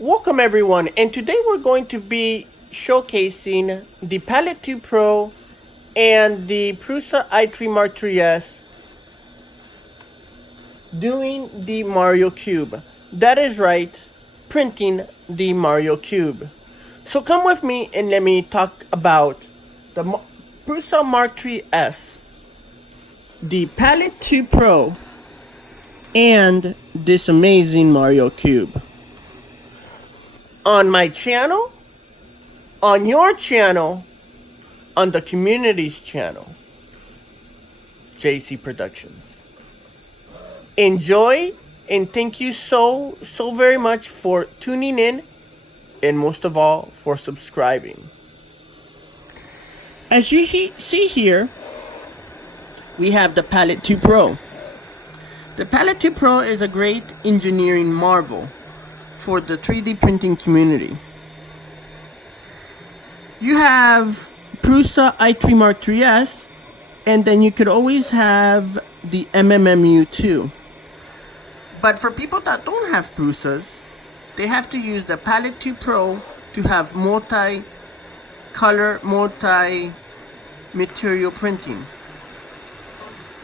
Welcome everyone, and today we're going to be showcasing the Palette 2 Pro and the Prusa i3 Mark IIIs doing the Mario Cube. That is right, printing the Mario Cube. So come with me and let me talk about the Prusa Mark IIIs, the Palette 2 Pro, and this amazing Mario Cube. On my channel, on your channel, on the community's channel, JC Productions. Enjoy, and thank you so very much for tuning in, and most of all for subscribing. As you see here, we have the Palette 2 Pro. The Palette 2 Pro is a great engineering marvel for the 3D printing community. You have Prusa i3 Mark IIIs, and then you could always have the MMMU2. But for people that don't have Prusas, they have to use the Palette 2 Pro to have multi-color, multi-material printing.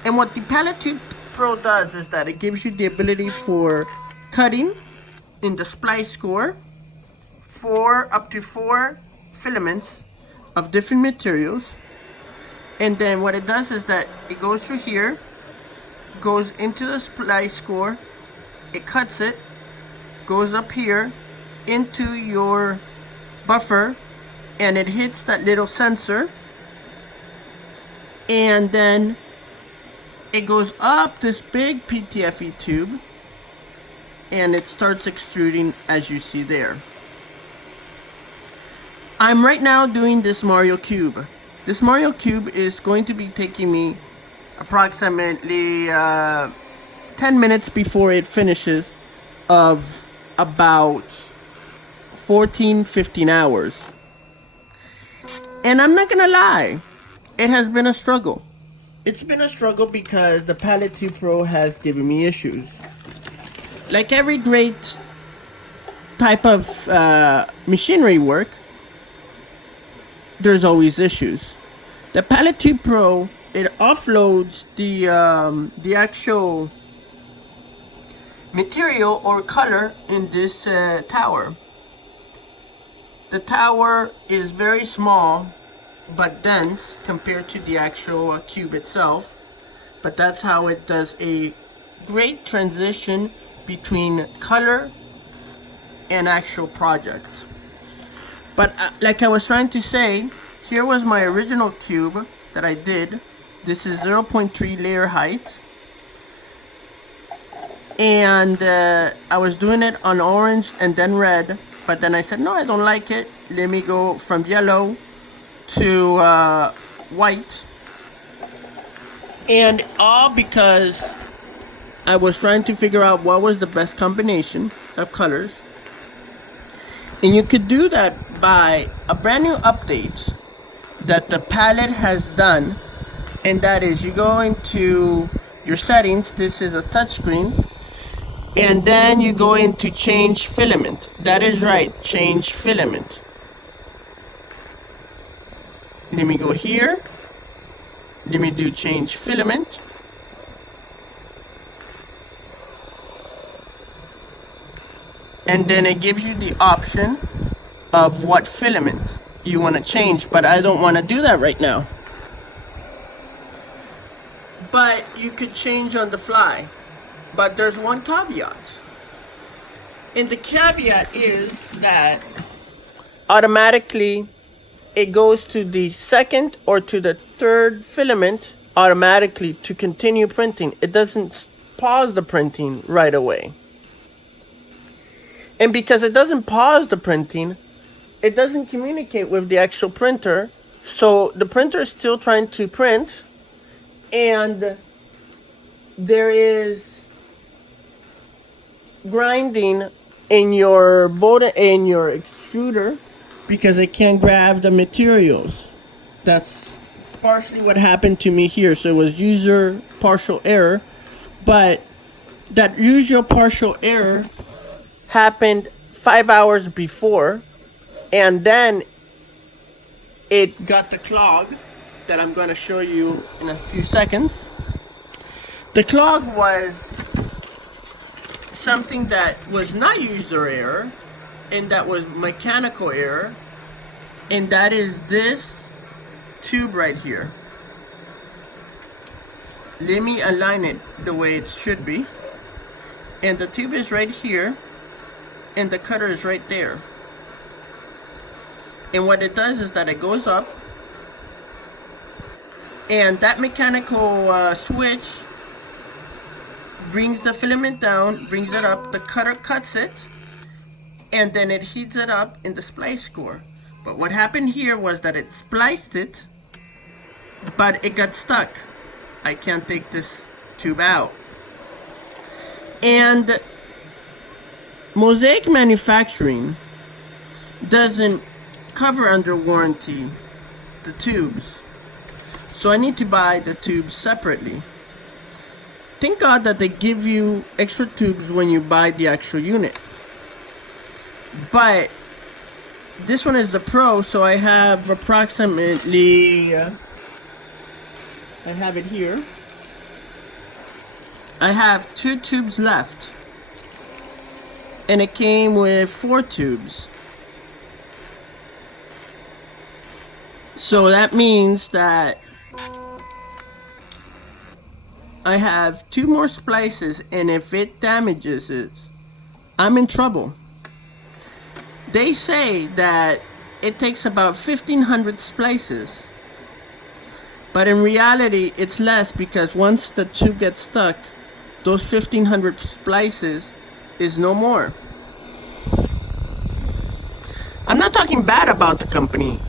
And what the Palette 2 Pro does is that it gives you the ability for cutting in the splice score for up to 4 filaments of different materials. And then what it does is that it goes through here, goes into the splice score, it cuts it, goes up here into your buffer, and it hits that little sensor, and then it goes up this big PTFE tube, and it starts extruding as you see there. I'm right now doing this Mario Cube. This Mario Cube is going to be taking me approximately 10 minutes before it finishes, of about 14-15 hours. And I'm not gonna lie, it has been a struggle. It's been a struggle because the Palette 2 Pro has given me issues. Like every great type of machinery work, there's always issues. The Palette 2 Pro, it offloads the actual material or color in this tower. The tower is very small but dense compared to the actual cube itself, but that's how it does a great transition between color and actual project. But like I was trying to say, here was my original cube that I did. This is 0.3 layer height, and I was doing it on orange and then red, but then I said no, I don't like it, let me go from yellow to white. And all because I was trying to figure out what was the best combination of colors. And you could do that by a brand new update that the palette has done, and that is you go into your settings. This is a touchscreen, and then you go into change filament. That is right, change filament. Let me go here, let me do change filament. And then it gives you the option of what filament you want to change, but I don't want to do that right now. But you could change on the fly. But there's one caveat. And the caveat is that automatically it goes to the second or to the third filament automatically to continue printing. It doesn't pause the printing right away. And because it doesn't pause the printing, it doesn't communicate with the actual printer. So the printer is still trying to print, and there is grinding in your extruder because it can't grab the materials. That's partially what happened to me here. So it was user partial error, but that usual partial error happened 5 hours before, and then it got the clog that I'm going to show you in a few seconds. The clog was something that was not user error, and that was mechanical error, and that is this tube right here. Let me align it the way it should be. And the tube is right here, and the cutter is right there. And what it does is that it goes up, and that mechanical switch brings the filament down, brings it up, the cutter cuts it, and then it heats it up in the splice core. But what happened here was that it spliced it, but it got stuck. I can't take this tube out. And Mosaic Manufacturing doesn't cover under warranty the tubes, so I need to buy the tubes separately. Thank God that they give you extra tubes when you buy the actual unit. But this one is the Pro, so I have approximately, I have it here. I have 2 tubes left, and it came with 4 tubes. So that means that I have 2 more splices, and if it damages it, I'm in trouble. They say that it takes about 1,500 splices, but in reality it's less, because once the tube gets stuck, those 1,500 splices is no more. I'm not talking bad about the company.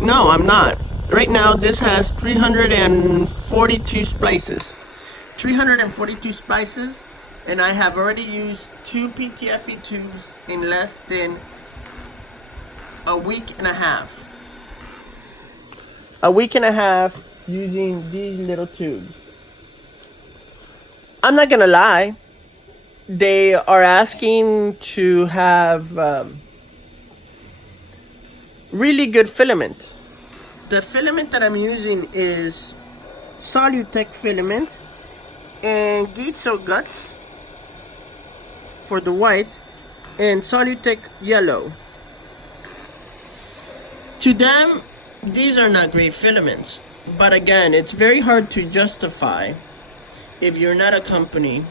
No, I'm not. Right now this has 342 splices. 342 splices, and I have already used 2 PTFE tubes in less than a week and a half. A week and a half using these little tubes. I'm not gonna lie, they are asking to have really good filament. The filament that I'm using is Solutech filament and Gates Guts for the white, and Solutech yellow. To them, these are not great filaments, but again, it's very hard to justify if you're not a company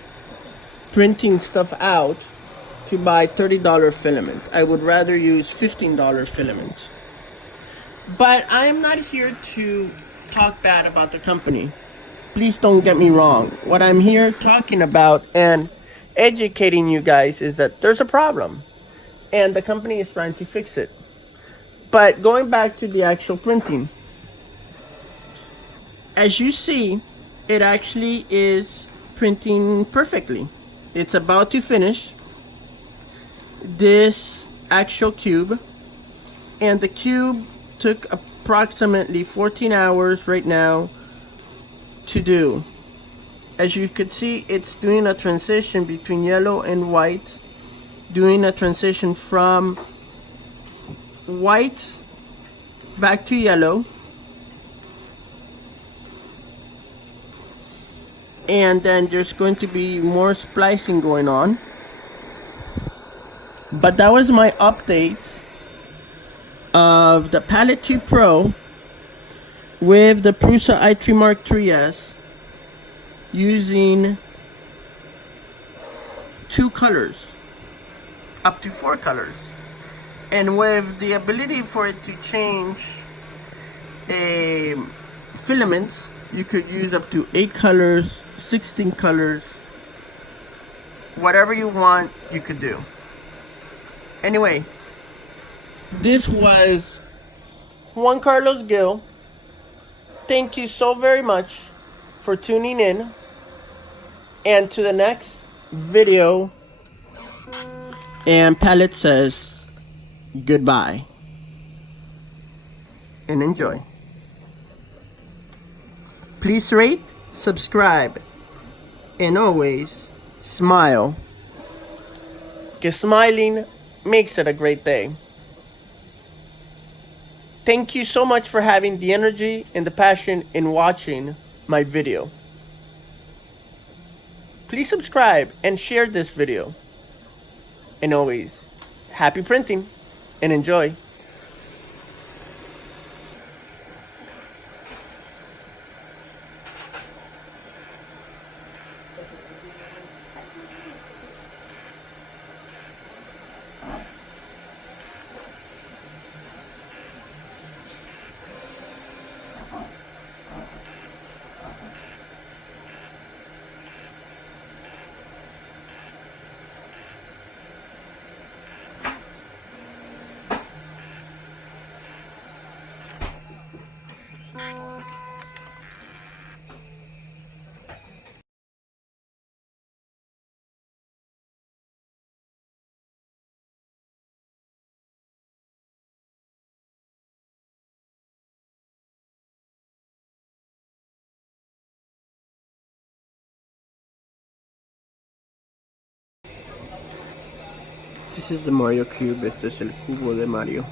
printing stuff out to buy $30 filament. I would rather use $15 filament. But I am not here to talk bad about the company. Please don't get me wrong. What I'm here talking about and educating you guys is that there's a problem, and the company is trying to fix it. But going back to the actual printing, as you see, it actually is printing perfectly. It's about to finish this actual cube, and the cube took approximately 14 hours right now to do. As you could see, it's doing a transition between yellow and white, doing a transition from white back to yellow, and then there's going to be more splicing going on. But that was my update of the Palette 2 Pro with the Prusa i3 Mark 3s using 2 colors, up to 4 colors, and with the ability for it to change filaments. You could use up to 8 colors, 16 colors, whatever you want, you could do. Anyway, this was Juan Carlos Gil. Thank you so very much for tuning in, and to the next video. And Palette says goodbye and enjoy. Please rate, subscribe, and always smile. Que smiling makes it a great day. Thank you so much for having the energy and the passion in watching my video. Please subscribe and share this video. And always, happy printing and enjoy. This is the Mario cube. Este es el cubo de Mario.